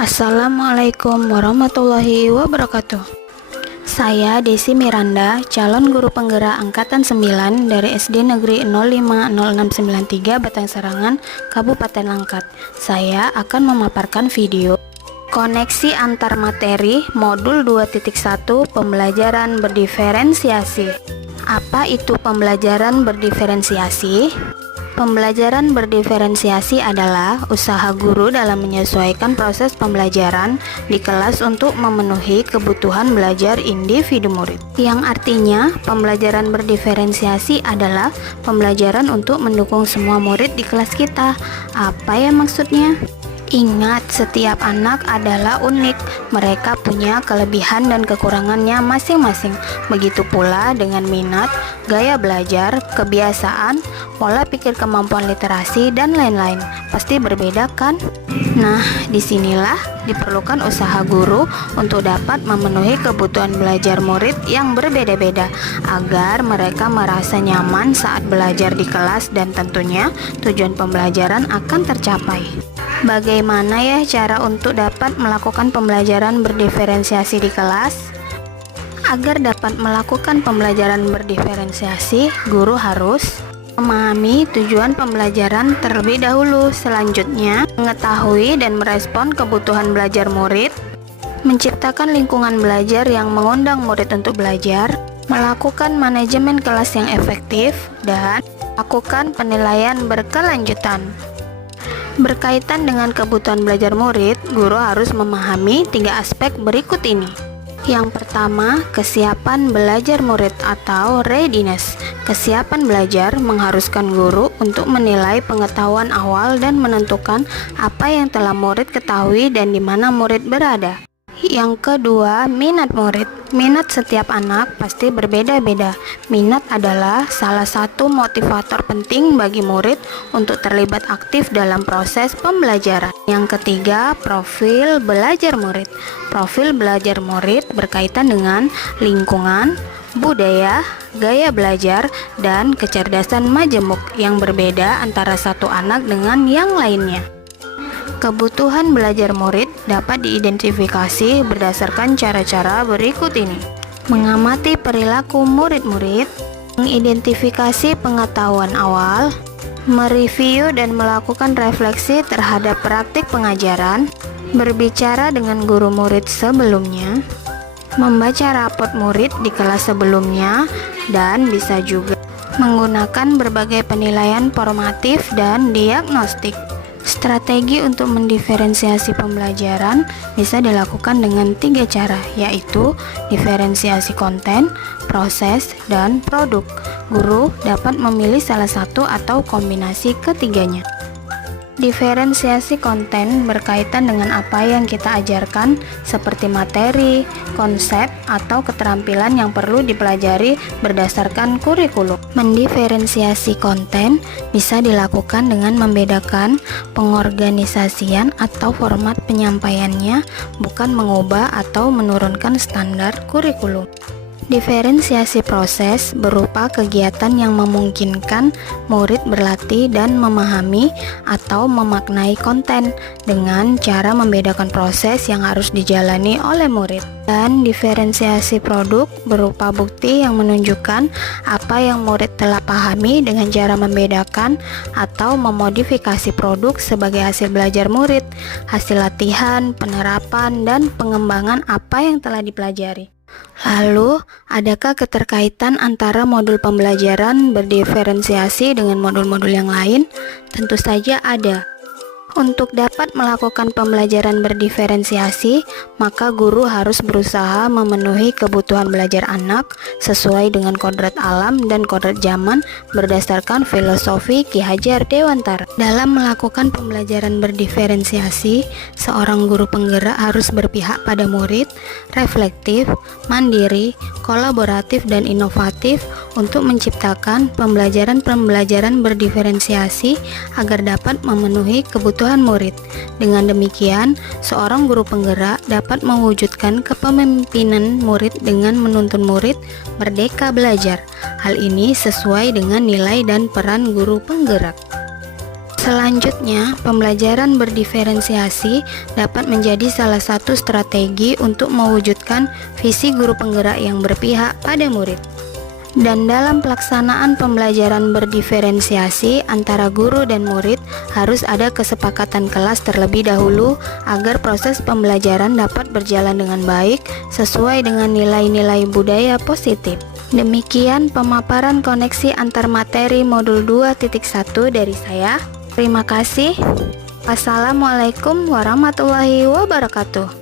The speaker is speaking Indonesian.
Assalamualaikum warahmatullahi wabarakatuh. Saya Desi Miranda, calon guru penggerak angkatan 9 dari SD Negeri 050693 Batang Sarangan, Kabupaten Langkat. Saya akan memaparkan video koneksi antar materi modul 2.1 pembelajaran berdiferensiasi. Apa itu pembelajaran berdiferensiasi? Pembelajaran berdiferensiasi adalah usaha guru dalam menyesuaikan proses pembelajaran di kelas untuk memenuhi kebutuhan belajar individu murid. Yang artinya, pembelajaran berdiferensiasi adalah pembelajaran untuk mendukung semua murid di kelas kita. Apa ya maksudnya? Ingat, setiap anak adalah unik. Mereka punya kelebihan dan kekurangannya masing-masing. Begitu pula dengan minat, gaya belajar, kebiasaan, pola pikir, kemampuan literasi, dan lain-lain. Pasti berbeda kan? Nah, disinilah diperlukan usaha guru untuk dapat memenuhi kebutuhan belajar murid yang berbeda-beda agar mereka merasa nyaman saat belajar di kelas dan tentunya tujuan pembelajaran akan tercapai. Bagaimana ya cara untuk dapat melakukan pembelajaran berdiferensiasi di kelas? Agar dapat melakukan pembelajaran berdiferensiasi, guru harus memahami tujuan pembelajaran terlebih dahulu. Selanjutnya, mengetahui dan merespon kebutuhan belajar murid, menciptakan lingkungan belajar yang mengundang murid untuk belajar, melakukan manajemen kelas yang efektif, dan melakukan penilaian berkelanjutan. Berkaitan dengan kebutuhan belajar murid, guru harus memahami 3 aspek berikut ini. Yang pertama, kesiapan belajar murid atau readiness. Kesiapan belajar mengharuskan guru untuk menilai pengetahuan awal dan menentukan apa yang telah murid ketahui dan di mana murid berada. Yang kedua, minat murid. Minat setiap anak pasti berbeda-beda. Minat adalah salah satu motivator penting bagi murid untuk terlibat aktif dalam proses pembelajaran. Yang ketiga, profil belajar murid. Profil belajar murid berkaitan dengan lingkungan, budaya, gaya belajar, dan kecerdasan majemuk yang berbeda antara satu anak dengan yang lainnya. Kebutuhan belajar murid dapat diidentifikasi berdasarkan cara-cara berikut ini. Mengamati perilaku murid-murid, mengidentifikasi pengetahuan awal, mereview dan melakukan refleksi terhadap praktik pengajaran, berbicara dengan guru murid sebelumnya, membaca rapot murid di kelas sebelumnya, dan bisa juga menggunakan berbagai penilaian formatif dan diagnostik. Strategi untuk mendiferensiasi pembelajaran bisa dilakukan dengan 3 cara, yaitu diferensiasi konten, proses, dan produk. Guru dapat memilih salah satu atau kombinasi ketiganya. Diferensiasi konten berkaitan dengan apa yang kita ajarkan, seperti materi, konsep, atau keterampilan yang perlu dipelajari berdasarkan kurikulum. Mendiferensiasi konten bisa dilakukan dengan membedakan pengorganisasian atau format penyampaiannya, bukan mengubah atau menurunkan standar kurikulum. Diferensiasi proses berupa kegiatan yang memungkinkan murid berlatih dan memahami atau memaknai konten dengan cara membedakan proses yang harus dijalani oleh murid. Dan diferensiasi produk berupa bukti yang menunjukkan apa yang murid telah pahami dengan cara membedakan atau memodifikasi produk sebagai hasil belajar murid, hasil latihan, penerapan, dan pengembangan apa yang telah dipelajari. Lalu, adakah keterkaitan antara modul pembelajaran berdiferensiasi dengan modul-modul yang lain? Tentu saja ada. Untuk dapat melakukan pembelajaran berdiferensiasi, maka guru harus berusaha memenuhi kebutuhan belajar anak sesuai dengan kodrat alam dan kodrat zaman berdasarkan filosofi Ki Hajar Dewantara. Dalam melakukan pembelajaran berdiferensiasi, seorang guru penggerak harus berpihak pada murid, reflektif, mandiri, kolaboratif, dan inovatif untuk menciptakan pembelajaran berdiferensiasi agar dapat memenuhi kebutuhan murid. Dengan demikian, seorang guru penggerak dapat mewujudkan kepemimpinan murid dengan menuntun murid merdeka belajar. Hal ini sesuai dengan nilai dan peran guru penggerak. Selanjutnya, pembelajaran berdiferensiasi dapat menjadi salah satu strategi untuk mewujudkan visi guru penggerak yang berpihak pada murid. Dan dalam pelaksanaan pembelajaran berdiferensiasi antara guru dan murid harus ada kesepakatan kelas terlebih dahulu agar proses pembelajaran dapat berjalan dengan baik sesuai dengan nilai-nilai budaya positif. Demikian pemaparan koneksi antar materi modul 2.1 dari saya. Terima kasih. Wassalamualaikum warahmatullahi wabarakatuh.